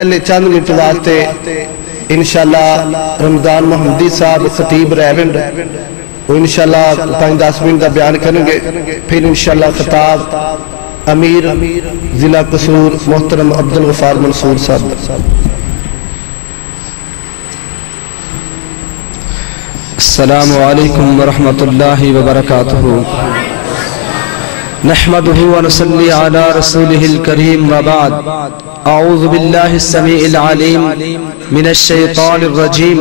چند منٹ واسطے انشاءاللہ رمضان محمدی صاحب خطیب ریونڈ وہ انشاءاللہ 5-10 منٹ کا بیان کریں گے، پھر انشاءاللہ خطاب امیر ضلع قصور محترم عبدالغفار منصور صاحب۔ السلام علیکم ورحمۃ اللہ وبرکاتہ۔ نحمده ونصلي على رسوله الكريم وبعد، اعوذ بالله السميع العليم من الشيطان الرجيم،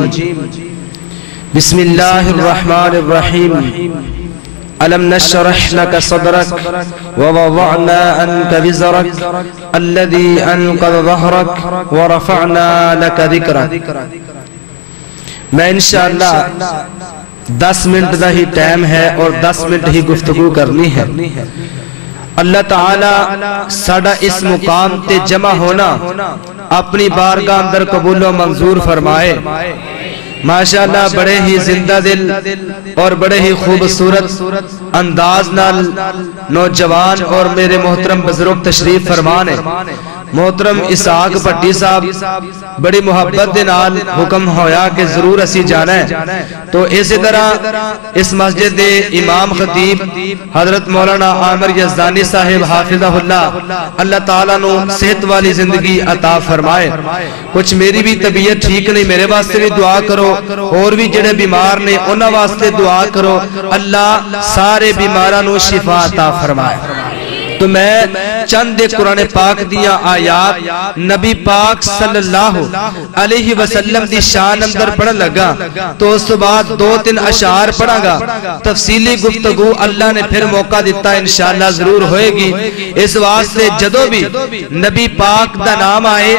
بسم الله الرحمن الرحيم، ألم نشرح لك صدرك ووضعنا عنك وزرك الذي أنقض ظهرك ورفعنا لك ذكرك۔ میں انشاءاللہ 10 منٹ دا ہی ٹائم ہے اور 10 منٹ ہی گفتگو کرنی ہے۔ اللہ تعالیٰ ساڑا اس مقام تے جمع ہونا اپنی بارگاہ اندر قبول و منظور فرمائے۔ ماشاءاللہ بڑے ہی زندہ دل اور بڑے ہی خوبصورت انداز نال نوجوان اور میرے محترم بزرگ تشریف فرمانے۔ محترم اسحاق بھٹی صاحب بڑی محبت دے نال حکم ہویا کہ ضرور اسی جانا ہے، تو اسی طرح اس مسجد دے امام خطیب حضرت مولانا عمار یزدانی صاحب حافظہ اللہ تعالیٰ نو صحت والی زندگی عطا فرمائے۔ کچھ میری بھی طبیعت ٹھیک نہیں، میرے واسطے بھی دعا کرو، اور بھی جڑے بیمار نے انہاں واسطے دعا کرو، اللہ سارے بیماران نو شفا عطا فرمائے۔ تو میں چند قرآن پاک دیا آیات نبی پاک صلی اللہ علیہ وسلم دی شان اندر پڑھن لگا، تو اس بعد 2-3 اشعار پڑھا گا، تفصیلی گفتگو اللہ نے پھر موقع دیتا انشاءاللہ ضرور ہوئے گی۔ اس واسطے جدو بھی نبی پاک دا نام آئے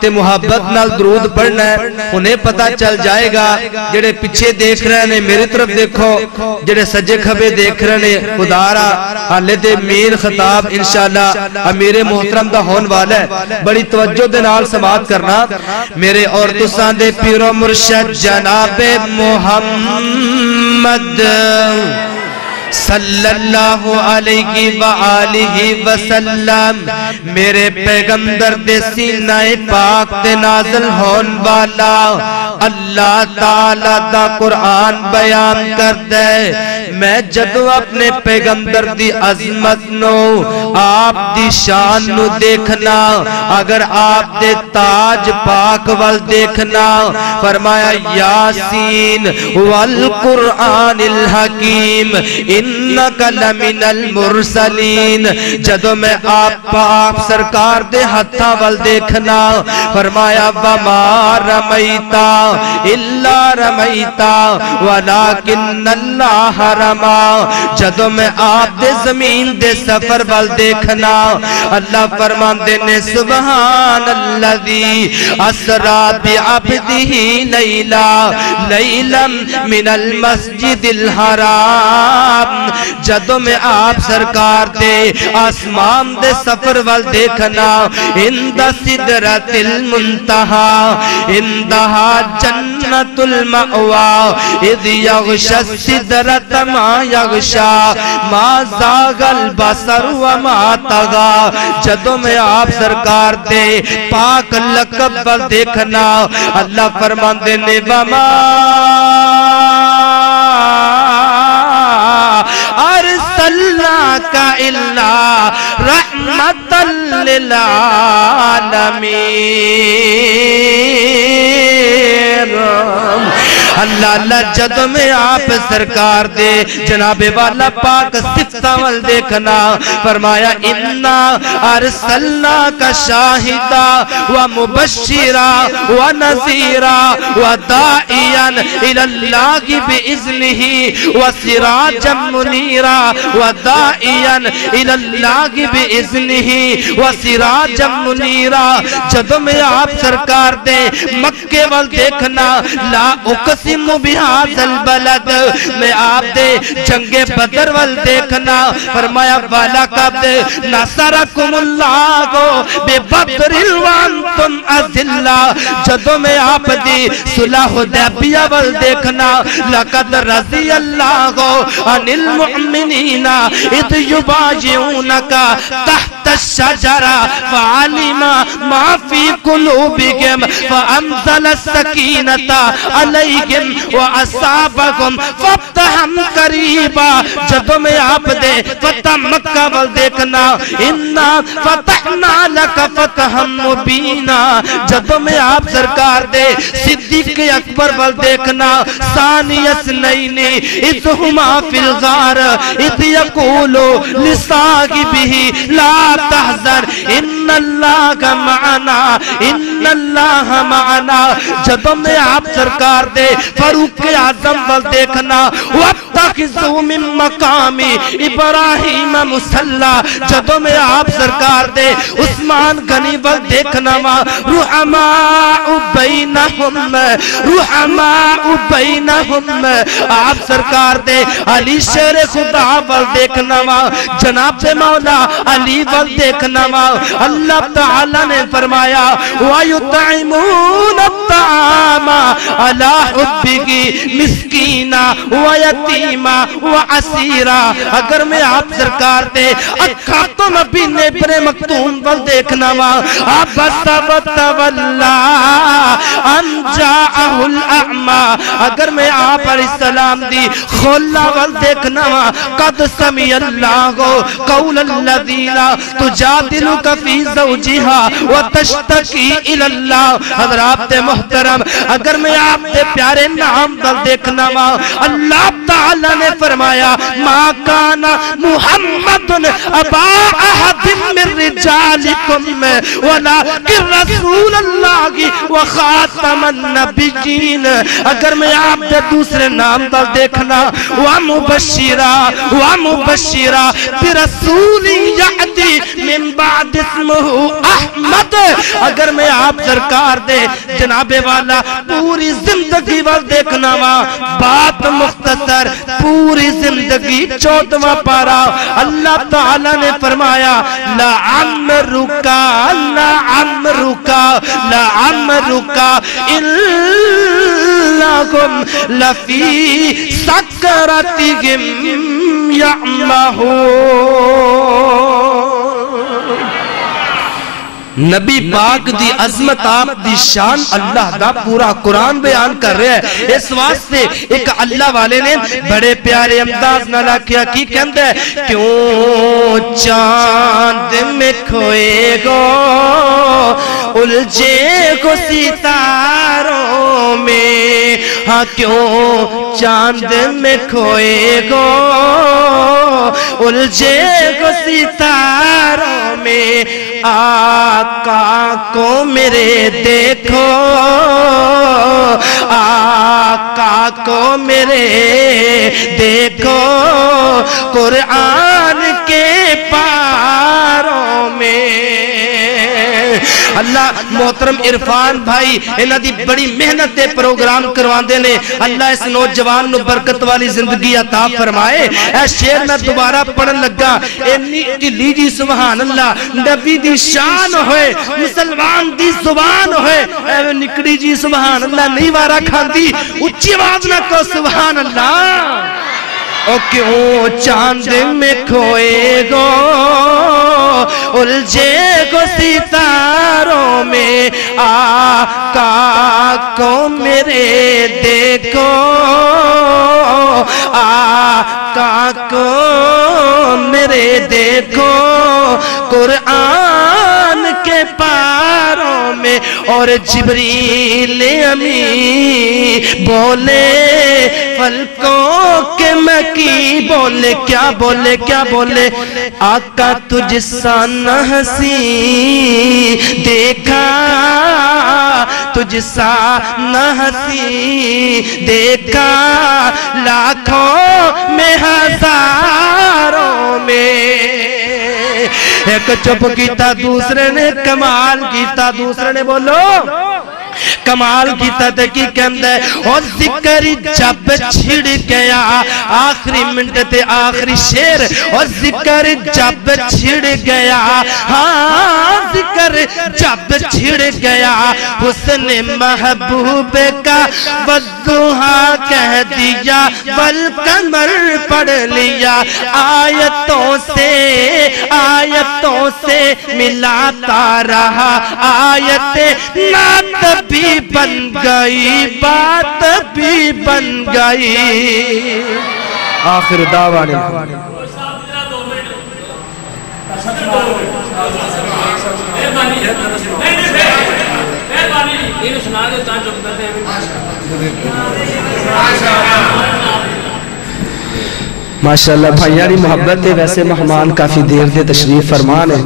تے محبت نال درود پڑھنا ہے، انہیں پتا چل جائے گا۔ جڑے پیچھے دیکھ رہے ہیں میری طرف دیکھو، جڑے سجے کھبے دیکھ رہے ہیں خدا را حالت مین خطاب انشاءاللہ امیر محترم دا ہون والا ہے، بڑی توجہ دے نال سماعت کرنا۔ میرے اور تسان دے پیر و مرشد جناب محمد صلی اللہ علیہ وآلہ وسلم، میرے پیغمبر دے سینہ پاک تے نازل ہون والا اللہ تعالیٰ دا قرآن بیان کر دے۔ میں جدو اپنے پیغمبر دی عظمت نو آپ دی شان نو دیکھنا، اگر آپ دے تاج پاک وال دیکھنا، فرمایا یاسین والقرآن الحکیم انکا لمن المرسلین۔ جدو میں آپ پاک سرکار دے ہتھا وال دیکھنا، فرمایا وما رمیتا الا رمیتا ولیکن اللہ رما۔ جدو میں آپ دے زمین دے سفر وال دیکھنا، اللہ فرمان دینے سبحان اللذی اسرا بعبدہ لیلا من المسجد الحرام۔ جدو میں آپ سرکار دے آسمان دے سفر وال دیکھنا، اندہ صدرت المنتہا اندہا جنت المأوى اذ یغشا الصدرت ما یغشا ما زاغ البصر وما طغا۔ جدو میں آپ سرکار دے پاک لقب وال دیکھنا، اللہ فرمان دینے وما ارسلناک الا رحمتا للعالمین۔ اللہ جدو میں آپ سرکار دے جناب والا پاک صفتہ وال دیکھنا، فرمایا انا ارسلناک شاہدا ومبشرا ونذیرا وداعیا الاللہ باذنہ وسراجا منیرا وداعیا الاللہ باذنہ وسراجا منیرا۔ جدو میں آپ سرکار دے مکے وال دیکھنا، لا اقسم بہذا البلد، میں آپ دے جنگ بدر وال دیکھنا، فرمایا والا کب نصرکم اللہ بے بدر وانتم اذلہ۔ جدو میں آپ دی صلح حدیبیہ دیا ول دیکھنا لقد رضی اللہ عن المؤمنین اذ یبایعونک تحت الشجرہ فعلم ما فی قلوبہم فانزل السکینۃ علیہم واصابہم فتحا قریبا جدوں میں آپ دے فتح مکہ ول دیکھنا انا فتحنا لک فتحا مبینا جدوں میں آپ سرکار دے صدیق اکبر ول دیکھنا ثانی اثنین اذ ہما فی الغار اذ یقول لصاحبہ لا تحزن ان اللہ معنا ان اللہ معنا جدوں میں آپ سرکار دے فاروق اعظم ول دیکھنا وَاتَّخِذُوا مِن مَّقَامِ ابراہیم مصلی جدوں میں آپ سرکار دے عثمان غنی ول دیکھنا رحماء بینہم آپ سرکار دے علی شیر خدا ول دیکھنا جناب مولا علی ول دیکھنا اللہ تعالیٰ نے فرمایا وَيُطْعِمُونَ الطَّعَامَ عَلَىٰ حُبِّهِ مِسْكِينًا وَيَتِيمًا وَعَسِيرًا اگر میں آپ سرکار دے اکھاتوں نبی نے ابن مکتوم ول دیکھنا عَبَسَ وَتَوَلَّىٰ أَن جَاءَهُ الْأَعْمَىٰ اگر میں آپ علیہ السلام دی خولہ ول دیکھنا قَدْ سَمِعَ اللَّهُ قَوْلَ الَّذِينَ تُجَادِلُكَ فِي زَوْجِهَا وَتَشْتَكِي إِلَى اللَّهِ حضرات محترم اگر میں آپ دے پیارے نام ول دیکھنا اللہ تعالیٰ نے فرمایا ما کان محمد ابا احد من رجالکم ولکن رسول اللہ وخاتم النبیین اگر میں آپ دے دوسرے نام ول دیکھنا ومبشرا برسول یعدی من بعد اسمہ احمد اگر میں آپ سرکار دے جناب والا پوری زندگی ول دیکھنا بات مختصر پوری زندگی 14واں پارا اللہ تعالیٰ نے فرمایا لعمرک انہم لفی سکرتہم یعمہون نبی پاک دی عظمت آپ دی شان اللہ دا پورا قرآن بیان کر رہے ہیں اس واسطے ایک اللہ والے نے بڑے پیارے انداز نالا کیا کی کہندہ ہے کیوں چاند میں کھوئے گو الجھے گو ستاروں میں ہاں کیوں چاند میں کھوئے گو الجھے گو ستاروں میں آقا کو میرے دیکھو آقا کو میرے دیکھو قرآن کے پاروں میں اللہ محترم عرفان بھائی انہاں دی بڑی محنت دے پروگرام کروان دے نے اللہ اس نوجوان نو برکت والی زندگی عطا فرمائے اے شیر میں دوبارہ پڑھن لگا اینی کی جی سبحان اللہ نبی دی شان ہوئے مسلمان دی زبان ہوئے اے نکڑی جی سبحان اللہ نہیں وارا کھان دی اچھی آواز نہ کو سبحان اللہ او کیوں چاند میں کھوئے گو الجھے گو ستاروں میں آقا کو میرے دیکھو آقا کو میرے دیکھو قرآن کے پاروں میں اور جبریل امی بولے فلکوں کے مکی بولے کیا بولے آقا تجھ سا نہ ہنسی دیکھا تجھ سا نہ ہنسی دیکھا لاکھوں میں ہزاروں میں ایک چپ کیتا دوسرے نے کمال کیتا دوسرے نے بولو کمال کیتا تے کی کہندہ ہے اور ذکر جب چھڑ گیا آخری منٹ تے آخری شیر اور ذکر جب چھڑ گیا ہاں ذکر جب چھڑ گیا حسن محبوب کا والضحا کہہ دیا والقمر پڑھ لیا آیتوں سے ملاتا رہا آیت نعت بھی بن گئی بات بھی بن گئی آخر دعوانا ماشاءاللہ بھائیانی محبت ہے ویسے مہمان کافی دیر دے تشریف فرمان ہے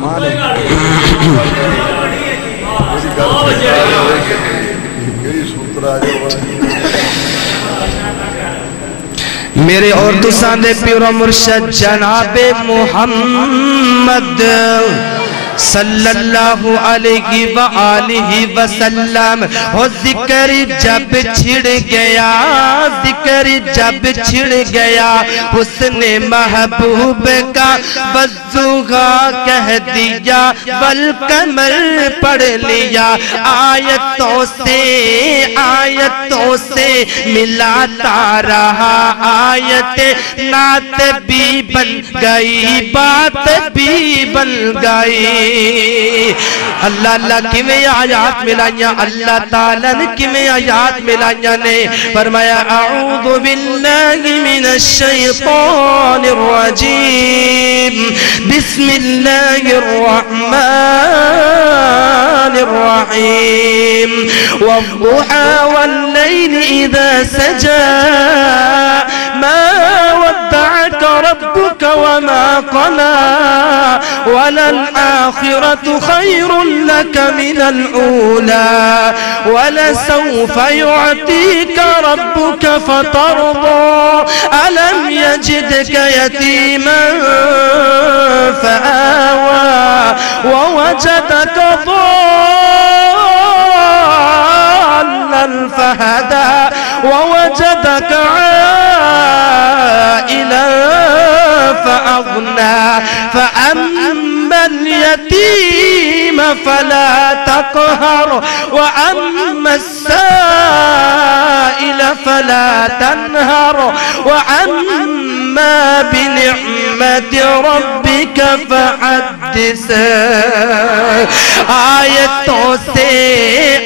میرے اور تسان دے پیرو مرشد جناب محمد صلی اللہ علیہ وآلہ وسلم ہو ذکر جب چھڑ گیا حسن محبوب کا والضحا کہہ دیا والقمر پڑھ لیا آیتوں سے ملاتا رہا آیت نعت بھی بن گئی بات بھی بن گئی اللہ اللہ کی میں آیات ملائیاں اللہ تعالیٰ نے کی میں آیات ملائیاں نے فرمایا اعوذ باللہ من الشیطان الرجیم بسم اللہ الرحمن الرحیم والضحى واللیل اذا سجا ما ودعك ربك وما قلى وللآخرة خير لك من الأولى ولسوف يعطيك ربك فترضى ألم يجدك يتيما فآوى ووجدك ضالا فهدى ووجدك عائلا فأغنى فأما اليتيم فلا تقهر وأما السائل فلا تنهر وأما بنعمة ربك فحدث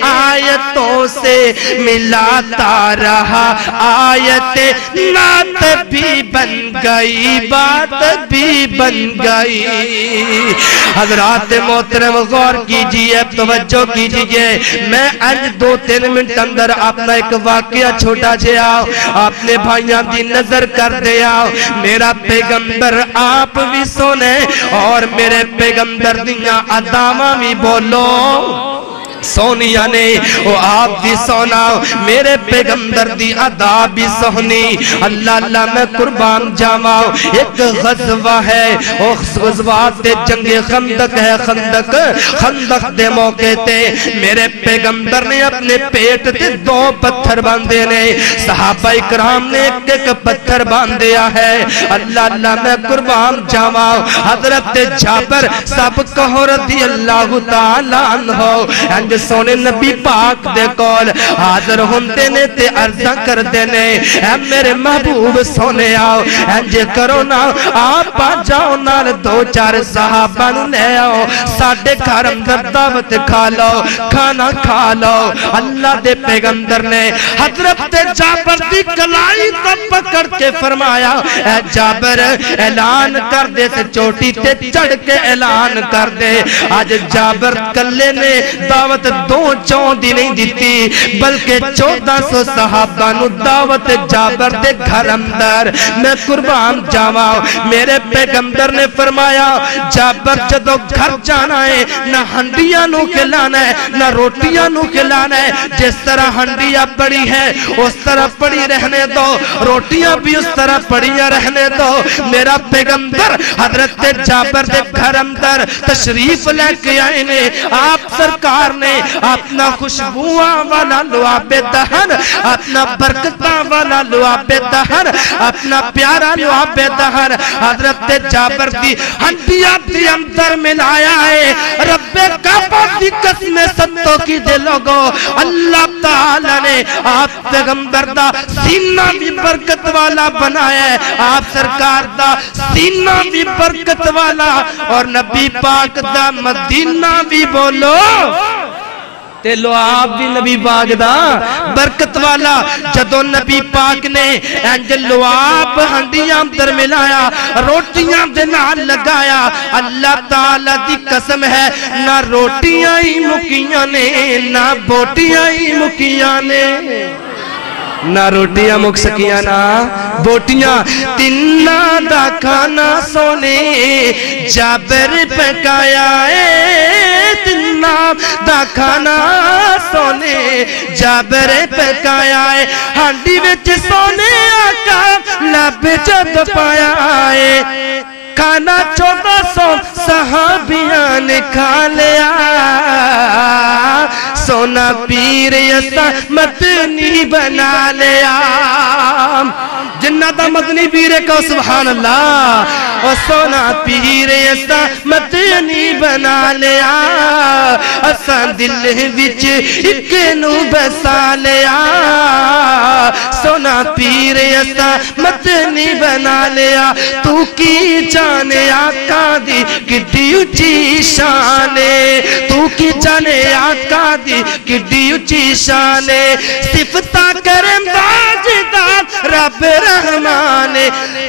آیتوں سے ملاتا رہا آیت نعت بھی بن گئی بات بھی بن گئی حضرات محترم غور کیجئے توجہ کیجئے میں آج 2-3 منٹ اندر اپنا ایک واقعہ چھوٹا جیا اپنے بھائیاں دی نظر کر دیا میرا پیغمبر آپ بھی سنے اور میرے پیغمبر دیاں ادامہ بھی بولو سونیا نے وہ آپ بھی سونا میرے پیغمبر دی ادا بھی سونی اللہ اللہ میں قربان جاواں ایک غزوہ ہے اس غزوات جنگ خندق ہے خندق دے موقع تے میرے پیغمبر نے اپنے پیٹ تے 2 پتھر باندھے نے صحابہ اکرام نے ایک پتھر باندھیا ہے اللہ اللہ میں قربان جاواں حضرت جابر سب کہو رضی اللہ تعالیٰ عنہ سونے نبی پاک دے کول حاضر ہوندے نے تے عرضہ کر دینے اے میرے محبوب سونے آؤ انجے کرو نا آپ جاؤ نال 2-4 صحابہ لے آؤ ساڑھے گھر اندر دعوت کھا لو کھانا کھا لو اللہ دے پیغمبر نے حضرت جابر دی کلائی تب پکڑ کے فرمایا اے جابر اعلان کر دے سے چوٹی تے چڑھ کے اعلان کر دے آج جابر کلے نے دعوت 2-4 دی نہیں دیتی بلکہ 1400 صحابہ نو دعوت جابر دے گھر اندر میں قربان جاواں میرے پیغمبر نے فرمایا جابر جدو گھر جانا ہے نہ ہنڈیاں نو کھلانا ہے نہ روٹیاں نو کھلانا ہے جس طرح ہنڈیاں پڑی ہے اس طرح پڑی رہنے دو روٹیاں بھی اس طرح پڑیاں رہنے دو میرا پیغمبر حضرت جابر دے گھر اندر تشریف لے کے آئے نے آپ سرکار نے نے اپنا خوشبوواں والا لعاب دہن، اپنا برکتاں والا لعاب دہن، اپنا پیارا لعاب دہن حضرت جابر دی ہڈیاں دی اندر ملایا ہے۔ رب کعبہ دی قسم ستوکی دے لوگوں، اللہ تعالیٰ نے آپ پیغمبر دا سینہ بھی برکت والا بنایا ہے، آپ سرکار دا سینہ بھی برکت والا، اور نبی پاک دا مدینہ بھی بولو تے لعاب بھی نبی پاک دا برکت والا۔ جدو نبی پاک نے انج لعاب ہنڈیاں اندر ملایا، روٹیاں دے نال لگایا، اللہ تعالیٰ دی قسم ہے نہ روٹیاں ہی مکیاں نے نہ بوٹیاں ہی مکیاں نے، نہ روٹیاں مک سکیاں نہ بوٹیاں۔ تنہ دا کھانا سونے جابر پکایا ہے، تنہ دا کھانا سونے جابر پکایا ہے، ہانڈی وچ سونے آقا لب جد پایا ہے، کھانا 1400 صحابیاں نے کھا لیا، سونا پیر یسا مدنی بنا لیا۔ جنہ دا مدنی پیر کو سبحان اللہ، اور سونا پیر یسا مدنی بنا لیا، اساں دل وچ ایک نو بسا لیا، سونا پیر یسا مدنی بنا لیا۔ تو کی جانے آقا دی کڈی اچھی شانے، تو کی جانے آقا دی کڈی اچھی شانے، صفتہ کرم باجدہ رب رحمان،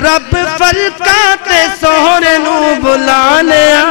رب فلکاتے سونے نو بلا لیا۔